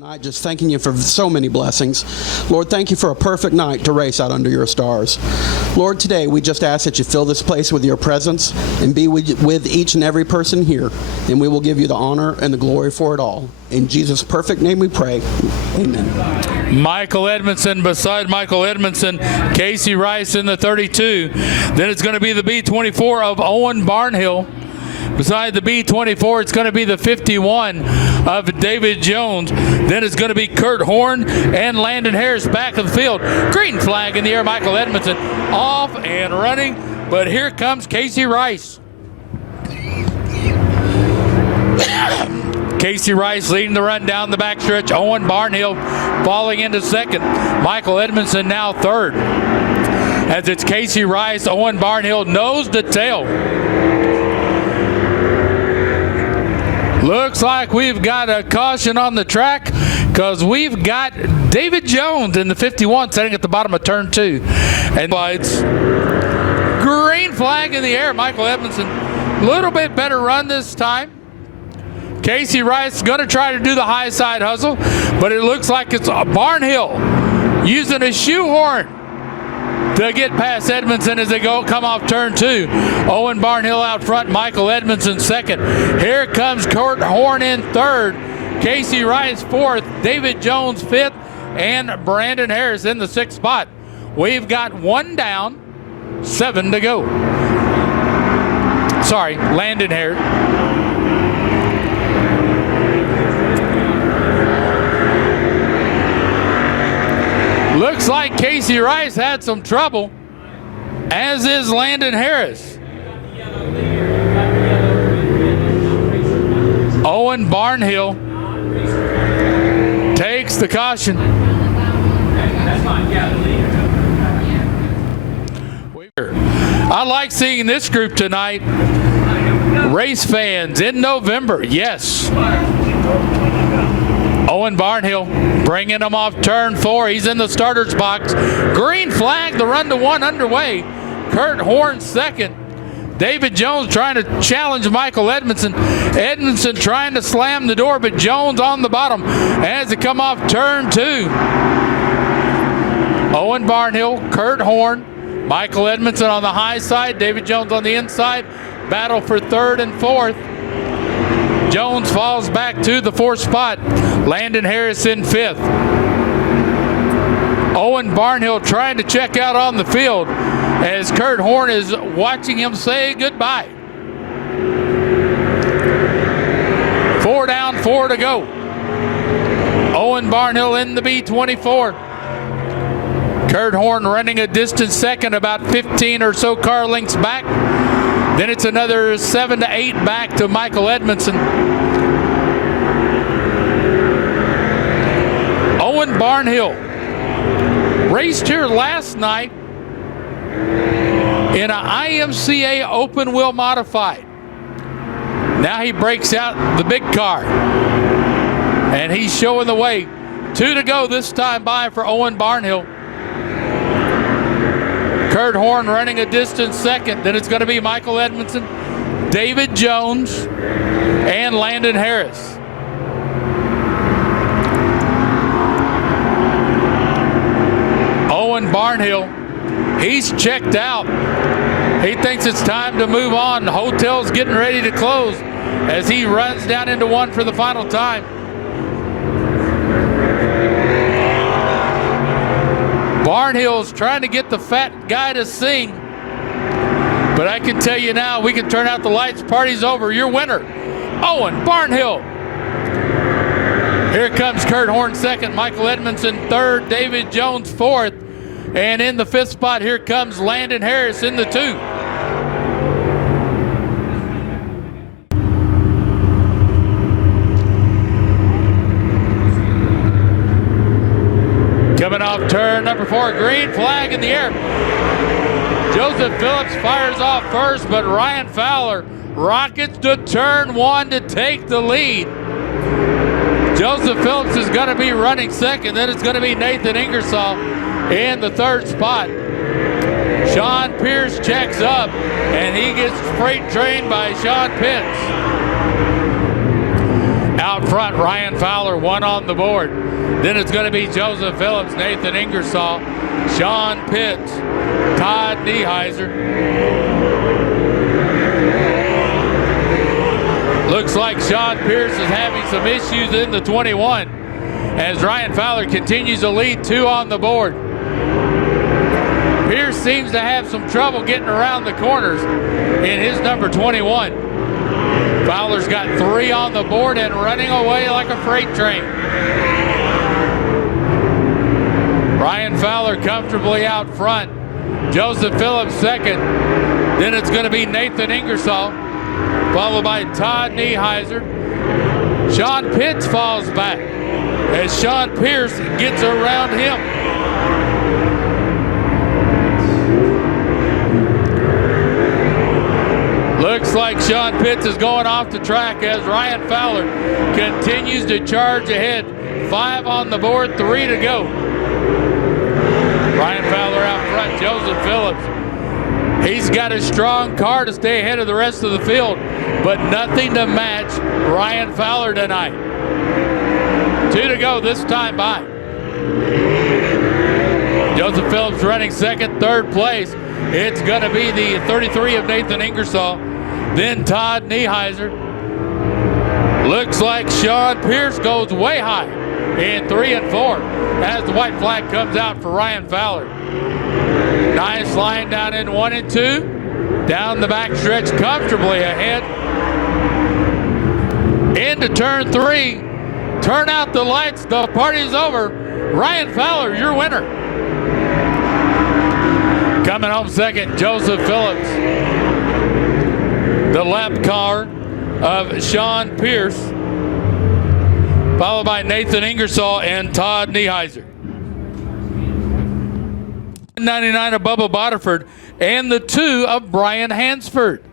Tonight, just thanking you for so many blessings. Lord, thank you for a perfect night to race out under your stars. Lord, today we just ask that you fill this place with your presence and be with each and every person here, and we will give you the honor and the glory for it all. In Jesus' perfect name we pray. Amen. Michael Edmondson beside Michael Edmondson, Casey Rice in the 32. Then it's going to be the B24 of Owen Barnhill. Beside the B24, it's going to be the 51 of David Jones. Then it's going to be Kurt Horn and Landon Harris back of the field. Green flag in the air. Michael Edmondson off and running. But here comes Casey Rice. Casey Rice leading the run down the backstretch. Owen Barnhill falling into second. Michael Edmondson now third. As it's Casey Rice, Owen Barnhill nose to tail. Looks like we've got a caution on the track because we've got David Jones in the 51 sitting at the bottom of turn 2. And lights. Green flag in the air. Michael Edmondson, a little bit better run this time. Casey Rice is going to try to do the high side hustle, but it looks like it's Barnhill using a shoehorn to get past Edmondson as they come off turn 2. Owen Barnhill out front, Michael Edmondson second. Here comes Kurt Horn in third, Casey Rice fourth, David Jones fifth, and Brandon Harris in the sixth spot. We've got one down, 7 to go. Sorry, Landon Harris. Looks like Casey Rice had some trouble, as is Landon Harris. Owen Barnhill takes the caution. I like seeing this group tonight. Race fans in November, yes. Owen Barnhill bringing him off turn 4. He's in the starter's box. Green flag, the run to 1 underway. Kurt Horn second. David Jones trying to challenge Michael Edmondson. Edmondson trying to slam the door, but Jones on the bottom as they come off turn 2. Owen Barnhill, Kurt Horn, Michael Edmondson on the high side, David Jones on the inside. Battle for third and fourth. Jones falls back to the 4th spot. Landon Harris in 5th. Owen Barnhill trying to check out on the field as Kurt Horn is watching him say goodbye. 4 down, 4 to go. Owen Barnhill in the B24. Kurt Horn running a distant second, about 15 or so car lengths back. Then it's another 7 to 8 back to Michael Edmondson. Owen Barnhill raced here last night in an IMCA open wheel modified. Now he breaks out the big car, and he's showing the way. 2 to go this time by for Owen Barnhill. Kurt Horn running a distant second. Then it's going to be Michael Edmondson, David Jones, and Landon Harris. Owen Barnhill, he's checked out. He thinks it's time to move on. The hotel's getting ready to close as he runs down into 1 for the final time. Barnhill's trying to get the fat guy to sing, but I can tell you now, we can turn out the lights, party's over. Your winner, Owen Barnhill. Here comes Kurt Horn second, Michael Edmondson third, David Jones fourth, and in the 5th spot, here comes Landon Harris in the 2. Coming off turn number 4, green flag in the air. Joseph Phillips fires off first, but Ryan Fowler rockets to turn 1 to take the lead. Joseph Phillips is going to be running second. Then it's going to be Nathan Ingersoll in the 3rd spot. Sean Pierce checks up, and he gets freight trained by Sean Pitts. Out front, Ryan Fowler, 1 on the board. Then it's going to be Joseph Phillips, Nathan Ingersoll, Sean Pitts, Todd Nieheiser. Looks like Sean Pierce is having some issues in the 21 as Ryan Fowler continues to lead, 2 on the board. Pierce seems to have some trouble getting around the corners in his number 21. Fowler's got 3 on the board and running away like a freight train. Ryan Fowler comfortably out front. Joseph Phillips second. Then it's going to be Nathan Ingersoll, followed by Todd Nieheiser. Sean Pitts falls back as Sean Pierce gets around him. Looks like Sean Pitts is going off the track as Ryan Fowler continues to charge ahead. 5 on the board, 3 to go. Ryan Fowler out front, Joseph Phillips. He's got a strong car to stay ahead of the rest of the field, but nothing to match Ryan Fowler tonight. 2 to go this time by. Joseph Phillips running second, third place. It's going to be the 33 of Nathan Ingersoll. Then Todd Nieheiser. Looks like Sean Pierce goes way high in 3 and 4 as the white flag comes out for Ryan Fowler. Nice line down in 1 and 2. Down the back stretch comfortably ahead. Into turn 3. Turn out the lights. The party's over. Ryan Fowler, your winner. Coming home second, Joseph Phillips. The lap car of Sean Pierce, followed by Nathan Ingersoll and Todd Nieheiser. 99 of Bubba Boterford and the 2 of Brian Hansford.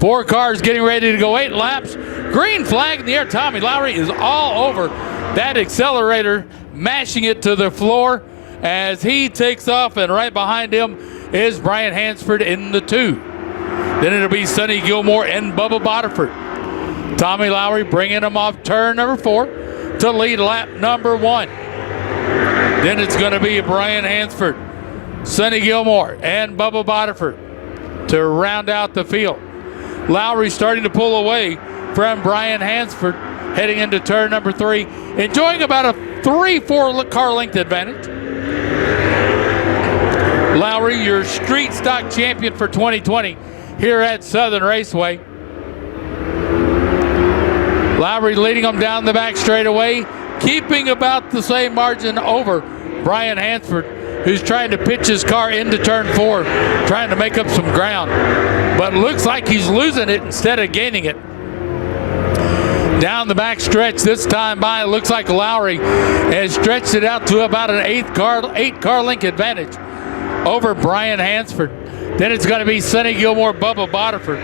4 cars getting ready to go 8 laps. Green flag in the air. Tommy Lowry is all over that accelerator, mashing it to the floor as he takes off, and right behind him is Brian Hansford in the 2. Then it'll be Sonny Gilmore and Bubba Boterford. Tommy Lowry bringing him off turn number 4 to lead lap number 1. Then it's going to be Brian Hansford, Sonny Gilmore, and Bubba Boterford to round out the field. Lowry starting to pull away from Brian Hansford heading into turn number 3, enjoying about a 3-4 car length advantage. Lowry, your street stock champion for 2020 here at Southern Raceway. Lowry leading them down the back straightaway, keeping about the same margin over Brian Hansford, who's trying to pitch his car into turn 4, trying to make up some ground. But looks like he's losing it instead of gaining it. Down the back stretch this time by, looks like Lowry has stretched it out to about an 8 car length advantage over Brian Hansford. Then it's going to be Sonny Gilmore, Bubba Boterford.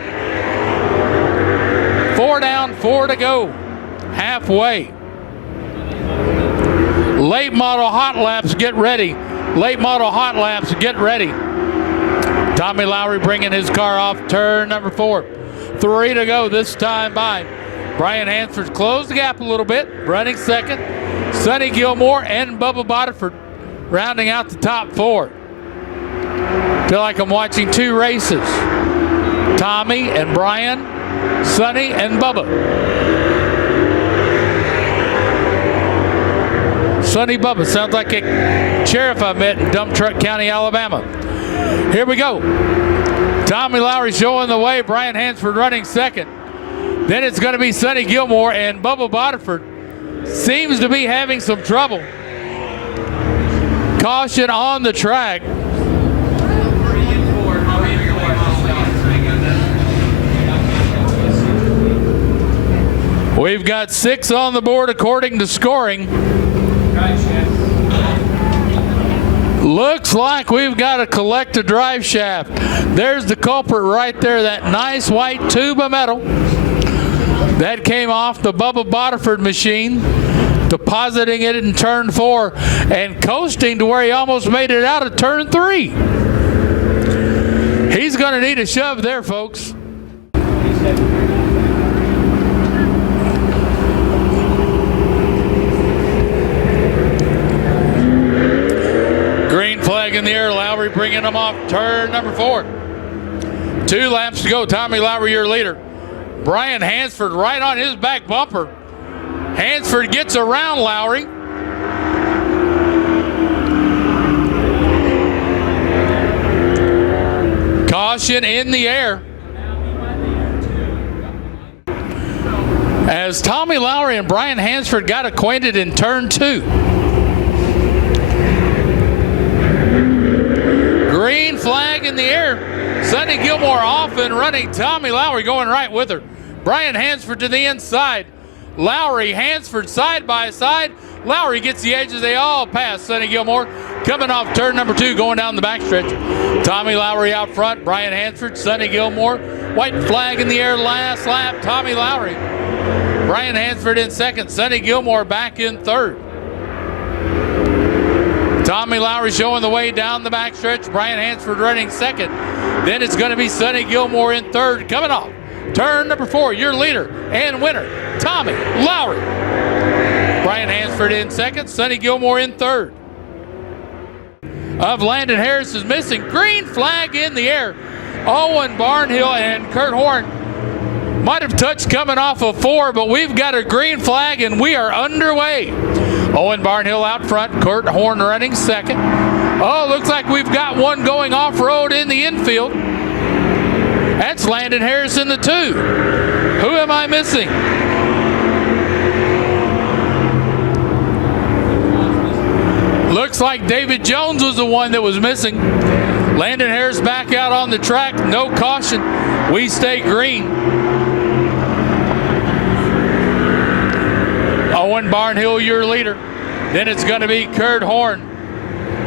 4 down, 4 to go. Halfway. Late model hot laps, get ready. Late model hot laps, get ready. Tommy Lowry bringing his car off turn number 4. 3 to go this time by. Brian Hansford's closed the gap a little bit, running second. Sonny Gilmore and Bubba Boterford rounding out the top 4. Feel like I'm watching 2 races. Tommy and Brian, Sonny and Bubba. Sonny Bubba sounds like a sheriff I met in Dump Truck County, Alabama. Here we go. Tommy Lowry showing the way. Brian Hansford running second. Then it's going to be Sonny Gilmore, and Bubba Boterford seems to be having some trouble. Caution on the track. We've got 6 on the board according to scoring. Looks like we've got to collect a drive shaft. There's the culprit right there, that nice white tube of metal that came off the Bubba Boterford machine, depositing it in turn 4 and coasting to where he almost made it out of turn 3. He's going to need a shove there, folks. in the air. Lowry bringing them off turn number 4. 2 laps to go. Tommy Lowry, your leader. Brian Hansford right on his back bumper. Hansford gets around Lowry. Caution in the air. As Tommy Lowry and Brian Hansford got acquainted in turn 2. Green flag in the air. Sonny Gilmore off and running. Tommy Lowry going right with her. Brian Hansford to the inside. Lowry, Hansford side by side. Lowry gets the edges. They all pass Sonny Gilmore. Coming off turn number 2, going down the backstretch. Tommy Lowry out front. Brian Hansford, Sonny Gilmore. White flag in the air last lap. Tommy Lowry. Brian Hansford in second. Sonny Gilmore back in third. Tommy Lowry showing the way down the backstretch. Brian Hansford running second. Then it's going to be Sonny Gilmore in third. Coming off turn number 4, your leader and winner, Tommy Lowry. Brian Hansford in second. Sonny Gilmore in third. Of Landon Harris is missing. Green flag in the air. Owen Barnhill and Kurt Horn might have touched coming off of 4, but we've got a green flag and we are underway. Owen Barnhill out front, Kurt Horn running second. Oh, looks like we've got one going off-road in the infield. That's Landon Harris in the 2. Who am I missing? Looks like David Jones was the one that was missing. Landon Harris back out on the track, no caution. We stay green. Owen Barnhill, your leader. Then it's going to be Kurt Horn.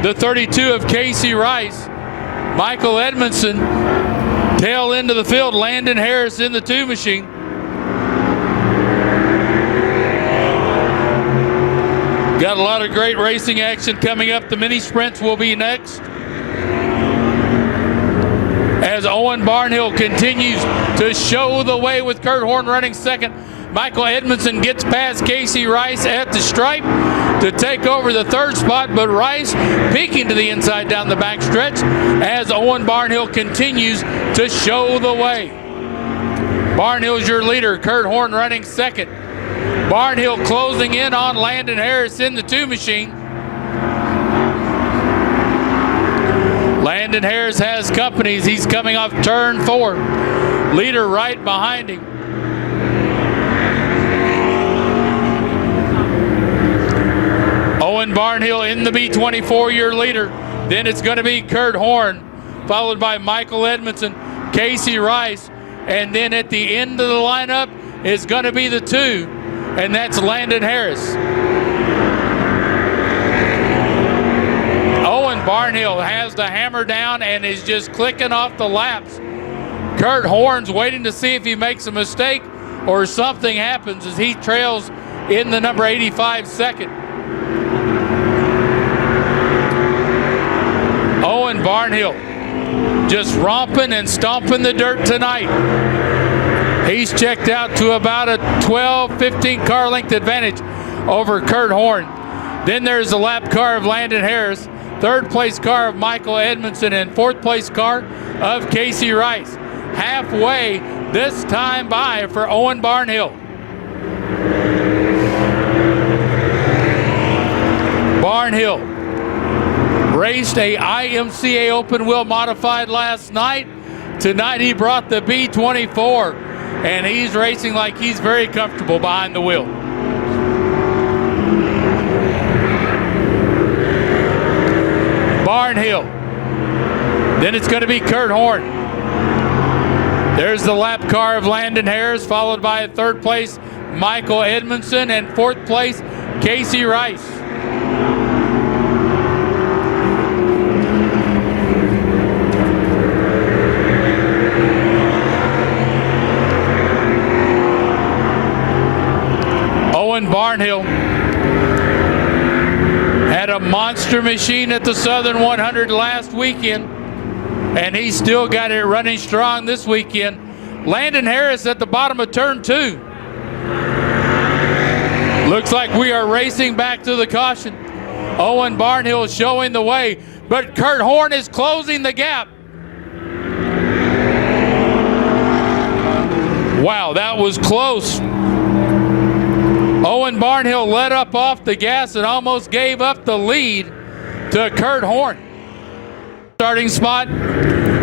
The 32 of Casey Rice. Michael Edmondson, tail end of the field. Landon Harris in the 2 machine. Got a lot of great racing action coming up. The mini sprints will be next. As Owen Barnhill continues to show the way with Kurt Horn running second. Michael Edmondson gets past Casey Rice at the stripe to take over the 3rd spot, but Rice peeking to the inside down the backstretch as Owen Barnhill continues to show the way. Barnhill's your leader. Kurt Horn running second. Barnhill closing in on Landon Harris in the 2 machine. Landon Harris has companies. He's coming off turn 4. Leader right behind him. Owen Barnhill in the B24, your leader. Then it's going to be Kurt Horn, followed by Michael Edmondson, Casey Rice, and then at the end of the lineup is going to be the 2, and that's Landon Harris. Owen Barnhill has the hammer down and is just clicking off the laps. Kurt Horn's waiting to see if he makes a mistake or something happens as he trails in the number 85 second. Owen Barnhill just romping and stomping the dirt tonight. He's checked out to about a 12-15 car length advantage over Kurt Horn. Then there's the lap car of Landon Harris, 3rd place car of Michael Edmondson, and 4th place car of Casey Rice. Halfway this time by for Owen Barnhill. Barnhill raced a IMCA open wheel modified last night. Tonight he brought the B24, and he's racing like he's very comfortable behind the wheel. Barnhill. Then it's going to be Kurt Horn. There's the lap car of Landon Harris, followed by 3rd place Michael Edmondson, and 4th place Casey Rice. Owen Barnhill had a monster machine at the Southern 100 last weekend, and he's still got it running strong this weekend. Landon Harris at the bottom of turn 2. Looks like we are racing back to the caution. Owen Barnhill showing the way. but Kurt Horn is closing the gap. Wow, that was close. Owen Barnhill let up off the gas and almost gave up the lead to Kurt Horn. Starting spot,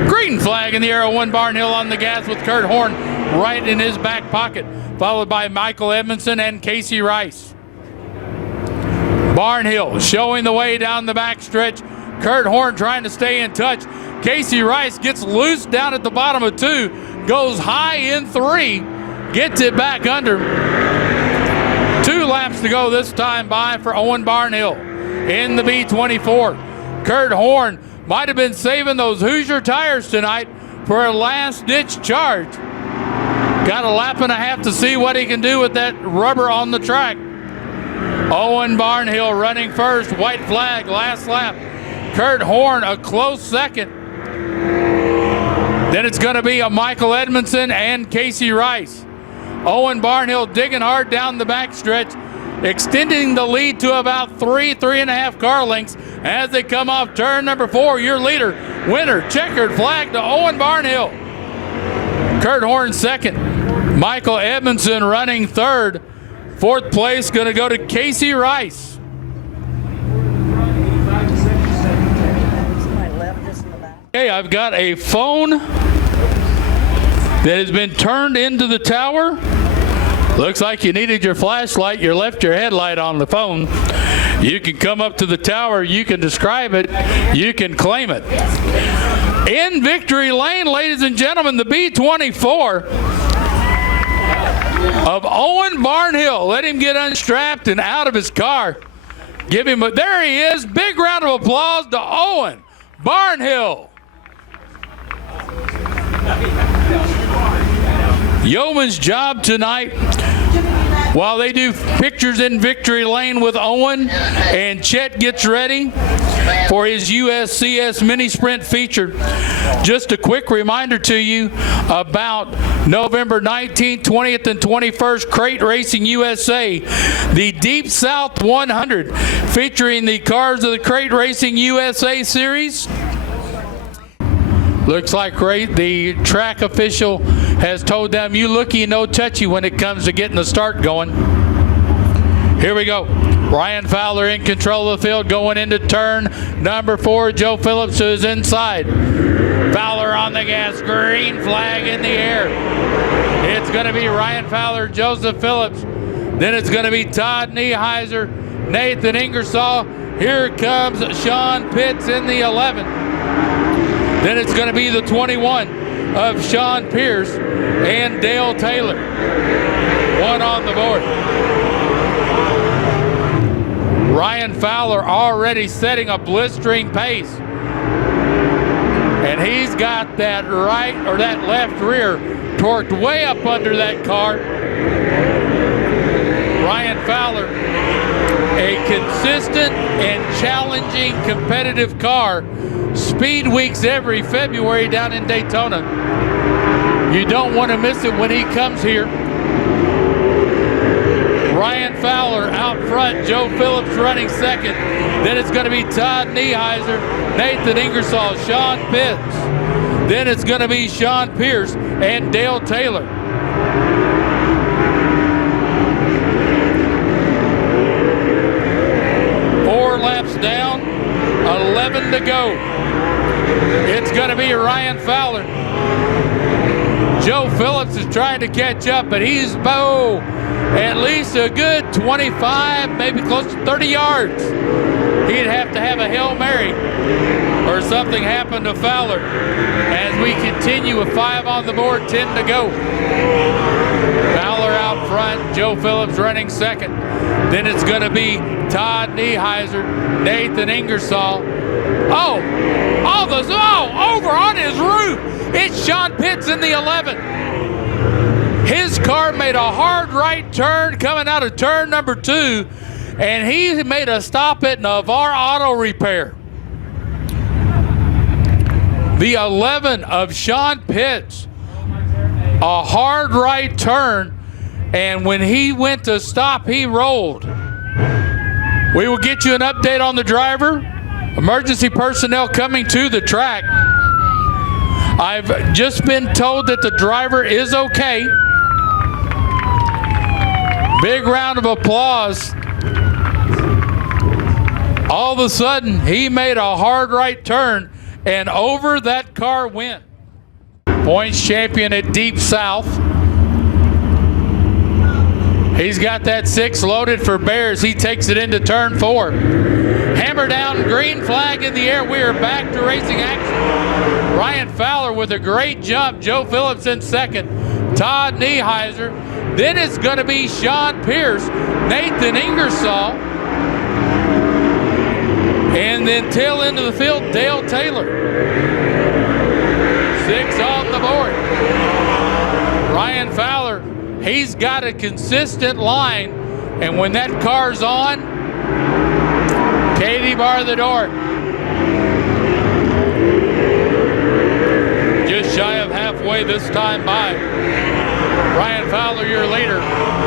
green flag in the air. Owen Barnhill on the gas with Kurt Horn right in his back pocket, followed by Michael Edmondson and Casey Rice. Barnhill showing the way down the back stretch. Kurt Horn trying to stay in touch. Casey Rice gets loose down at the bottom of 2, goes high in 3, gets it back under. 2 laps to go this time by for Owen Barnhill in the B24. Kurt Horn might have been saving those Hoosier tires tonight for a last-ditch charge. Got a lap and a half to see what he can do with that rubber on the track. Owen Barnhill running first, white flag, last lap. Kurt Horn a close second. Then it's going to be a Michael Edmondson and Casey Rice. Owen Barnhill digging hard down the backstretch, extending the lead to about 3.5 car lengths as they come off turn number 4. Your leader, winner, checkered flag to Owen Barnhill. Kurt Horn second. Michael Edmondson running third. 4th place going to go to Casey Rice. Okay, I've got a phone that has been turned into the tower. Looks like you needed your flashlight. You left your headlight on the phone. You can come up to the tower. You can describe it. You can claim it. In victory lane, ladies and gentlemen, the B24 of Owen Barnhill. Let him get unstrapped and out of his car. Give him a, there he is. Big round of applause to Owen Barnhill. Yeoman's job tonight, while they do pictures in victory lane with Owen, and Chet gets ready for his USCS mini sprint feature. Just a quick reminder to you about November 19th, 20th, and 21st, Crate Racing USA, the Deep South 100, featuring the cars of the Crate Racing USA series. Looks like the track official has told them, you looky, no touchy when it comes to getting the start going. Here we go. Ryan Fowler in control of the field going into turn number 4. Joe Phillips is inside. Fowler on the gas, green flag in the air. It's going to be Ryan Fowler, Joseph Phillips. Then it's going to be Todd Nieheiser, Nathan Ingersoll. Here comes Sean Pitts in the 11. Then it's going to be the 21 of Sean Pierce and Dale Taylor. 1 on the board. Ryan Fowler already setting a blistering pace. And he's got that right or that left rear torqued way up under that car. Ryan Fowler, a consistent and challenging competitive car. Speed Weeks every February down in Daytona. You don't want to miss it when he comes here. Ryan Fowler out front, Joe Phillips running second. Then it's going to be Todd Nieheiser, Nathan Ingersoll, Sean Pitts. Then it's going to be Sean Pierce and Dale Taylor. Four laps down, 11 to go. It's going to be Ryan Fowler. Joe Phillips is trying to catch up, but he's at least a good 25, maybe close to 30 yards. He'd have to have a Hail Mary or something happen to Fowler as we continue with 5 on the board, 10 to go. Fowler out front, Joe Phillips running second. Then it's going to be Todd Nieheiser, Nathan Ingersoll. Over on his roof. It's Sean Pitts in the 11. His car made a hard right turn coming out of turn number 2, and he made a stop at Navarre Auto Repair. The 11 of Sean Pitts, a hard right turn, and when he went to stop, he rolled. We will get you an update on the driver Emergency personnel coming to the track. I've just been told that the driver is okay. Big round of applause. All of a sudden, he made a hard right turn, and over that car went. Points champion at Deep South. He's got that 6 loaded for Bears. He takes it into turn 4. Hammer down, green flag in the air. We are back to racing action. Ryan Fowler with a great jump. Joe Phillips in second. Todd Nieheiser. Then it's going to be Sean Pierce, Nathan Ingersoll, and then tail into the field, Dale Taylor. 6 on the board. Ryan Fowler, he's got a consistent line, and when that car's on, Katie bar the door. Just shy of halfway this time by. Ryan Fowler, your leader,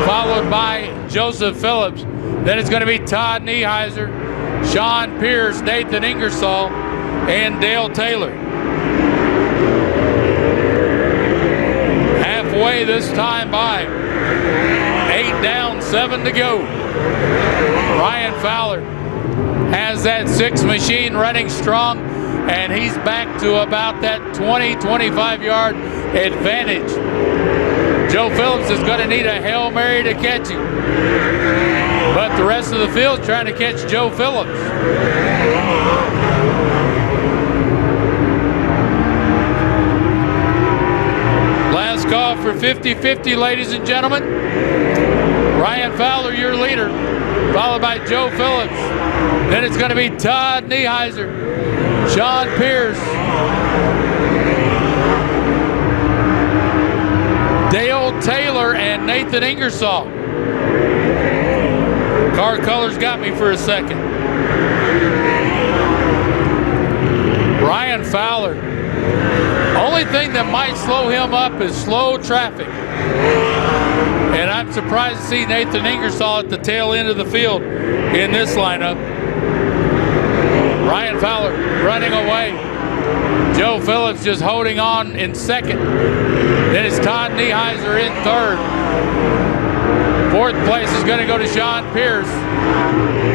followed by Joseph Phillips. Then it's going to be Todd Nieheiser, Sean Pierce, Nathan Ingersoll, and Dale Taylor. Halfway this time by. 8 down, 7 to go. Ryan Fowler has that 6 machine running strong, and he's back to about that 20-25 yard advantage. Joe Phillips is going to need a Hail Mary to catch him. But the rest of the field trying to catch Joe Phillips. Last call for 50-50, ladies and gentlemen. Ryan Fowler, your leader, followed by Joe Phillips. Then it's going to be Todd Nieheiser, Sean Pierce, Dale Taylor, and Nathan Ingersoll. Car colors got me for a second. Ryan Fowler. Only thing that might slow him up is slow traffic. And I'm surprised to see Nathan Ingersoll at the tail end of the field in this lineup. Ryan Fowler running away. Joe Phillips just holding on in second. Then it's Todd Nieheiser in third. Fourth place is going to go to Sean Pierce.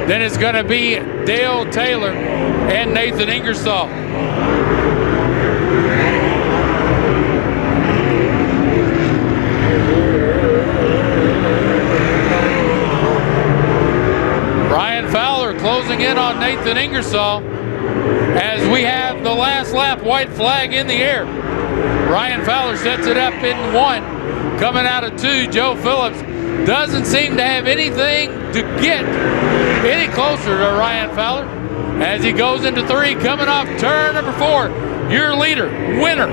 Then it's going to be Dale Taylor and Nathan Ingersoll. Ryan Fowler closing in on Nathan Ingersoll as we have the last lap, white flag in the air. Ryan Fowler sets it up in 1. Coming out of 2, Joe Phillips doesn't seem to have anything to get any closer to Ryan Fowler as he goes into 3, coming off turn number 4. Your leader, winner,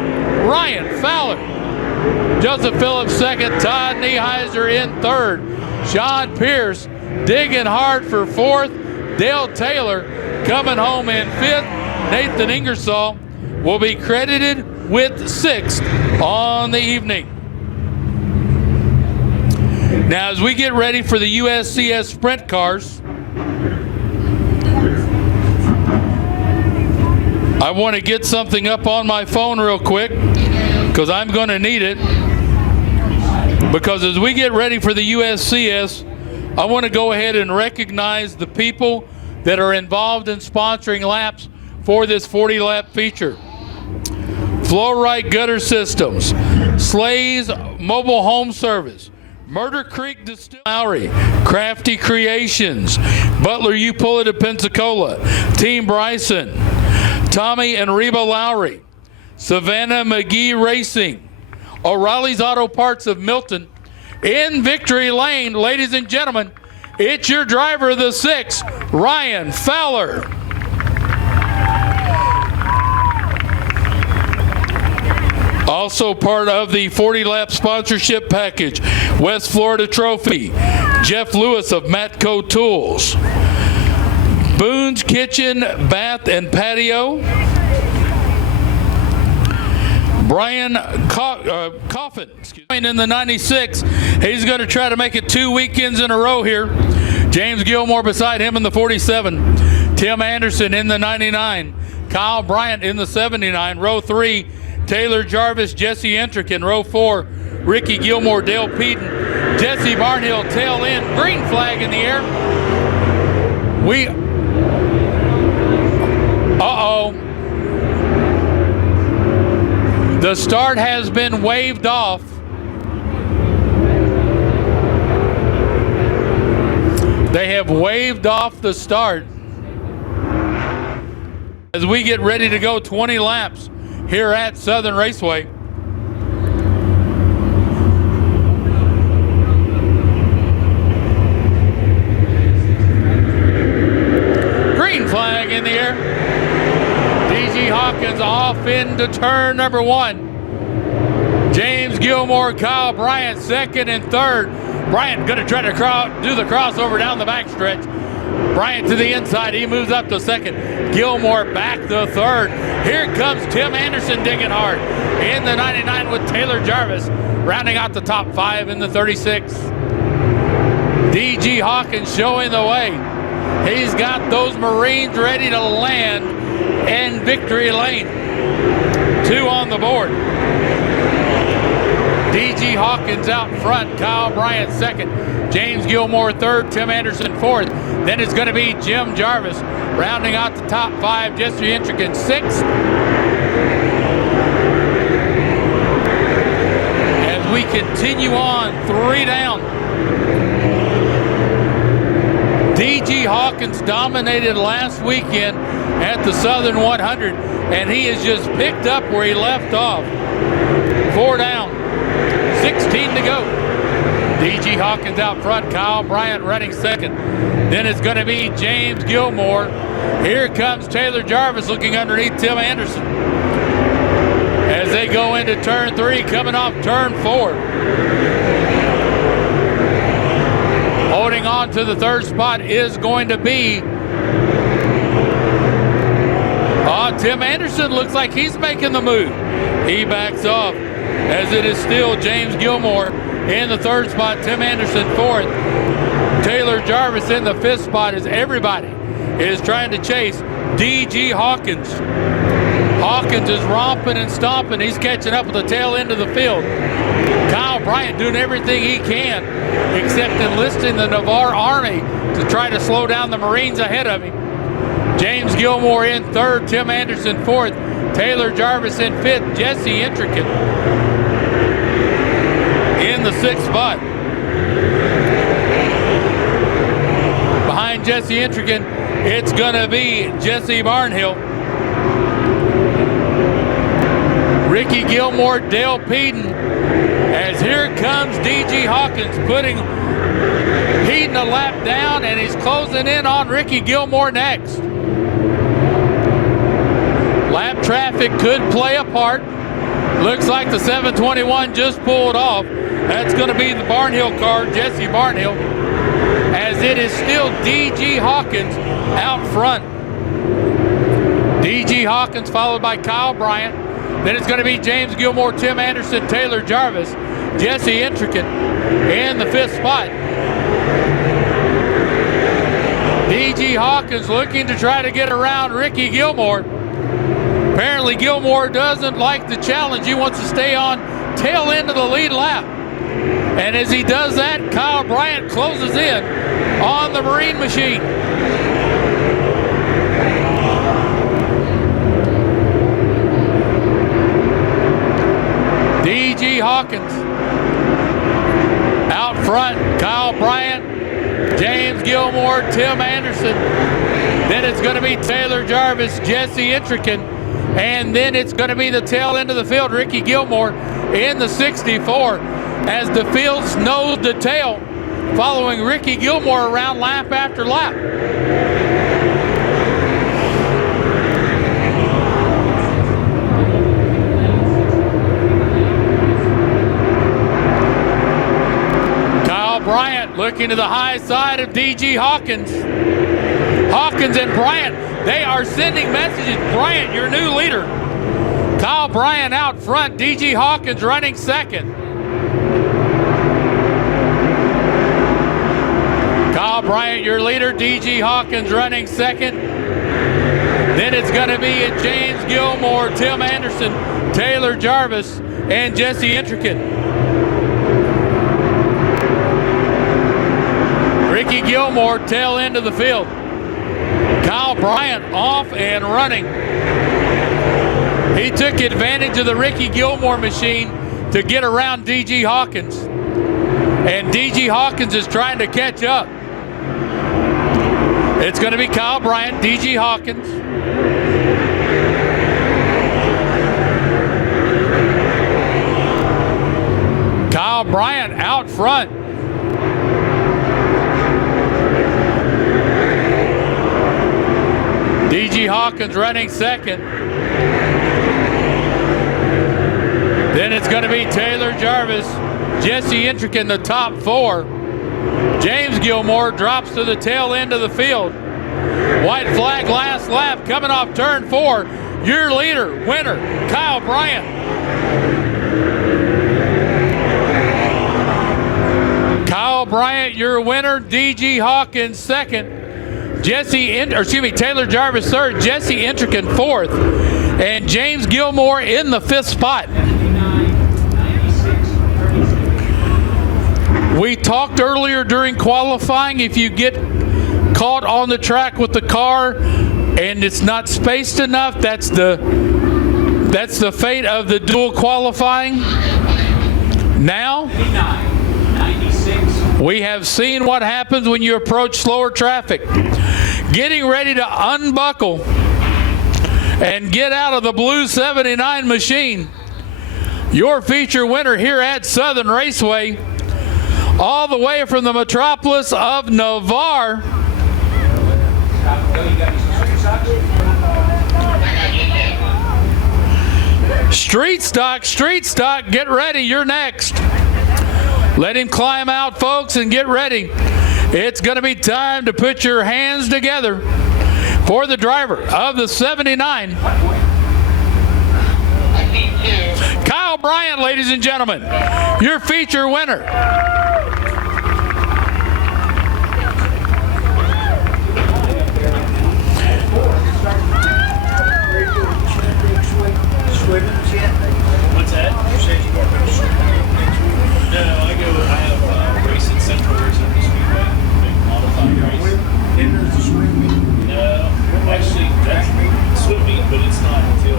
Ryan Fowler. Joseph Phillips second, Todd Nieheiser in third. Sean Pierce digging hard for 4th. Dale Taylor coming home in 5th. Nathan Ingersoll will be credited with 6th on the evening. Now, as we get ready for the USCS sprint cars, I want to get something up on my phone real quick because I'm going to need it. Because as we get ready for the USCS, I want to go ahead and recognize the people that are involved in sponsoring laps for this 40-lap feature. Flow-Right Gutter Systems, Slay's Mobile Home Service, Murder Creek Distillery, Crafty Creations, Butler U. Pullet of Pensacola, Team Bryson, Tommy and Reba Lowry, Savannah McGee Racing, O'Reilly's Auto Parts of Milton. In Victory Lane, ladies and gentlemen, it's your driver of the 6, Ryan Fowler. Also part of the 40-lap sponsorship package, West Florida Trophy, Jeff Lewis of Matco Tools, Boone's Kitchen, Bath and Patio, Brian Coffin in the 96. He's going to try to make it 2 weekends in a row here. James Gilmore beside him in the 47. Tim Anderson in the 99. Kyle Bryant in the 79. Row 3, Taylor Jarvis, Jesse Entrick. In row 4, Ricky Gilmore, Dale Peden, Jesse Barnhill, tail end. Green flag in the air. The start has been waved off. They have waved off the start as we get ready to go 20 laps here at Southern Raceway. Green flag in the air. DG Hawkins off into turn number 1. James Gilmore, Kyle Bryant second and third. Bryant going to try to do the crossover down the backstretch. Bryant to the inside. He moves up to second. Gilmore back to third. Here comes Tim Anderson digging hard in the 99 with Taylor Jarvis rounding out the top 5 in the 36. DG Hawkins showing the way. He's got those Marines ready to land in victory lane. 2 on the board. DG Hawkins out front, Kyle Bryant second, James Gilmore third, Tim Anderson fourth. Then it's going to be Jim Jarvis rounding out the top 5, Jesse Entrick in sixth. As we continue on, 3 down. DG Hawkins dominated last weekend at the Southern 100, and he has just picked up where he left off. 4 down. 16 to go. DG Hawkins out front, Kyle Bryant running second. Then it's going to be James Gilmore. Here comes Taylor Jarvis looking underneath Tim Anderson as they go into turn 3, coming off turn 4. Holding on to the third spot is going to be Tim Anderson. Looks like he's making the move. He backs off, as it is still James Gilmore in the third spot, Tim Anderson fourth, Taylor Jarvis in the 5th spot, as everybody is trying to chase DG Hawkins. Hawkins is romping and stomping. He's catching up with the tail end of the field. Kyle Bryant doing everything he can except enlisting the Navarre Army to try to slow down the Marines ahead of him. James Gilmore in 3rd, Tim Anderson 4th, Taylor Jarvis in 5th, Jesse Entrick in the 6th spot. Behind Jesse Entrick, it's going to be Jesse Barnhill. Ricky Gilmore, Dale Peden, as here comes DG Hawkins putting Peden a lap down, and he's closing in on Ricky Gilmore next. Lap traffic could play a part. Looks like the 721 just pulled off. That's going to be the Barnhill car, Jesse Barnhill, as it is still DG Hawkins out front. DG Hawkins followed by Kyle Bryant. Then it's going to be James Gilmore, Tim Anderson, Taylor Jarvis, Jesse Entrick in the 5th spot. DG Hawkins looking to try to get around Ricky Gilmore. Apparently Gilmore doesn't like the challenge. He wants to stay on tail end of the lead lap. And as he does that, Kyle Bryant closes in on the Marine machine. DG Hawkins out front, Kyle Bryant, James Gilmore, Tim Anderson. Then it's going to be Taylor Jarvis, Jesse Entrick, and then it's going to be the tail end of the field, Ricky Gilmore in the 64, as the field's nose to tail, following Ricky Gilmore around lap after lap. Kyle Bryant looking to the high side of DG Hawkins. Hawkins and Bryant, they are sending messages. Bryant, your new leader. Kyle Bryant out front, DG Hawkins running second. Kyle Kyle Bryant, your leader. D.G. Hawkins running second. Then it's going to be James Gilmore, Tim Anderson, Taylor Jarvis, and Jesse Intricate. Ricky Gilmore, tail end of the field. Kyle Bryant off and running. He took advantage of the Ricky Gilmore machine to get around D.G. Hawkins. And D.G. Hawkins is trying to catch up. It's going to be Kyle Bryant, D.G. Hawkins. Kyle Bryant out front. D.G. Hawkins running second. Then it's going to be Taylor Jarvis, Jesse Intricate in the top four. James Gilmore drops to the tail end of the field. White flag last lap coming off turn 4. Your leader, winner, Kyle Bryant. Kyle Bryant, your winner. D.G. Hawkins second. Taylor Jarvis third. Jesse Intricate fourth. And James Gilmore in the 5th spot. We talked earlier during qualifying, if you get caught on the track with the car and it's not spaced enough, that's the fate of the dual qualifying. Now, we have seen what happens when you approach slower traffic. Getting ready to unbuckle and get out of the blue 79 machine. Your feature winner here at Southern Raceway, all the way from the metropolis of Navarre. Street stock, get ready, you're next. Let him climb out, folks, and get ready. It's going to be time to put your hands together for the driver of the 79. Kyle Bryant, ladies and gentlemen, your feature winner. What's that? You said you weren't going to swim. No, I have race at Central Regional Speedway, big modified race. No, actually, that's swim meet, but it's not until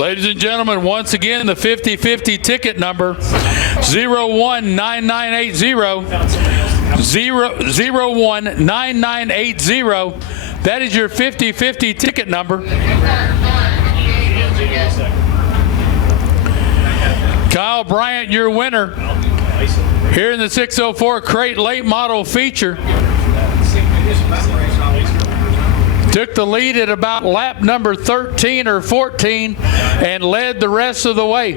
Ladies and gentlemen, once again, the 50-50 ticket number 019980. 019980. That is your 50-50 ticket number. Kyle Bryant, your winner here in the 604 Crate Late Model Feature. Took the lead at about lap number 13 or 14 and led the rest of the way.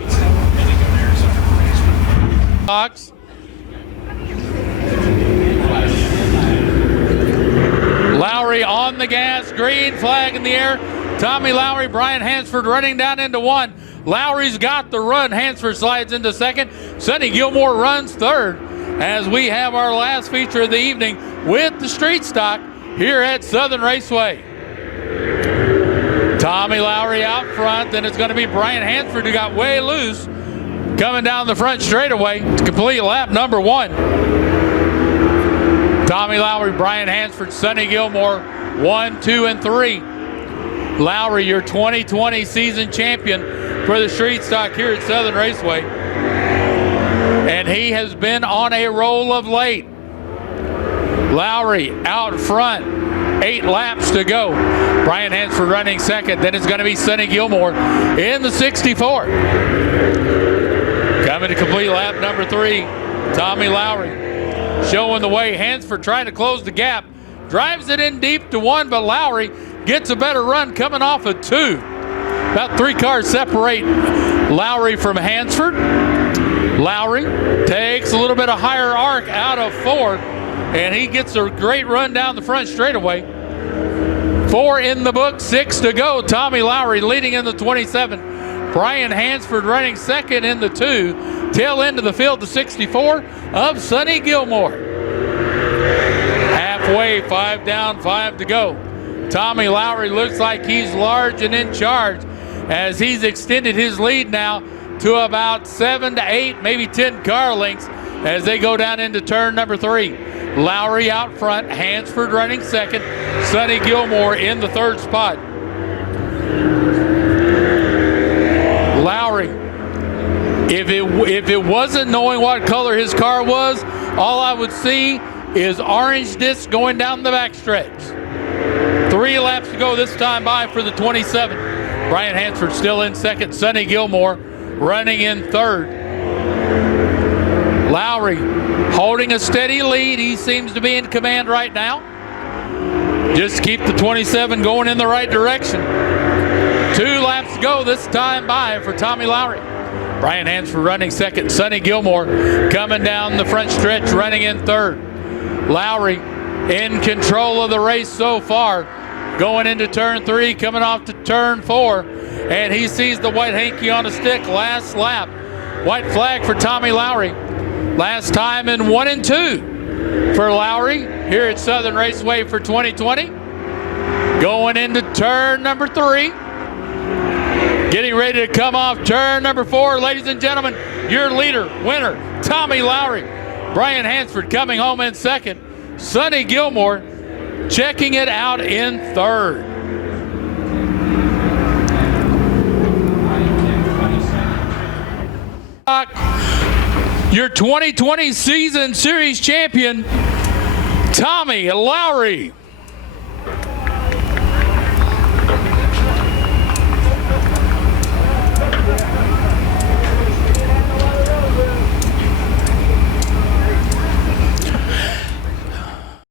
Lowry on the gas, green flag in the air. Tommy Lowry, Brian Hansford running down into one. Lowry's got the run. Hansford slides into second. Sonny Gilmore runs third as we have our last feature of the evening with the street stock here at Southern Raceway. Tommy Lowry out front. Then it's going to be Brian Hansford, who got way loose, coming down the front straightaway to complete lap number 1. Tommy Lowry, Brian Hansford, Sonny Gilmore, 1, 2, and 3. Lowry, your 2020 season champion for the street stock here at Southern Raceway. And he has been on a roll of late. Lowry out front, 8 laps to go. Brian Hansford running second. Then it's going to be Sonny Gilmore in the 64. Coming to complete lap number 3, Tommy Lowry showing the way. Hansford trying to close the gap. Drives it in deep to 1, but Lowry gets a better run coming off of 2. About 3 cars separate Lowry from Hansford. Lowry takes a little bit of higher arc out of 4, and he gets a great run down the front straightaway. 4 in the book, 6 to go. Tommy Lowry leading in the 27. Brian Hansford running second in the 2. Tail end of the field, the 64 of Sonny Gilmore. halfway, 5 down, 5 to go. Tommy Lowry looks like he's large and in charge as he's extended his lead now to about 7 to 8, maybe 10 car lengths as they go down into turn number 3. Lowry out front, Hansford running second, Sonny Gilmore in the third spot. Lowry, if it wasn't knowing what color his car was, all I would see is orange discs going down the backstretch. 3 laps to go this time by for the 27. Brian Hansford still in second, Sonny Gilmore running in third. Lowry holding a steady lead. He seems to be in command right now. Just keep the 27 going in the right direction. 2 laps to go this time by for Tommy Lowry. Brian Hansford running second. Sonny Gilmore coming down the front stretch running in third. Lowry in control of the race so far. Going into turn 3, coming off to turn 4. And he sees the white hanky on a stick last lap. White flag for Tommy Lowry. Last time in 1 and 2 for Lowry here at Southern Raceway for 2020. Going into turn number 3. Getting ready to come off turn number 4. Ladies and gentlemen, your leader, winner, Tommy Lowry. Brian Hansford coming home in second. Sonny Gilmore checking it out in third. Your 2020 season series champion, Tommy Lowry.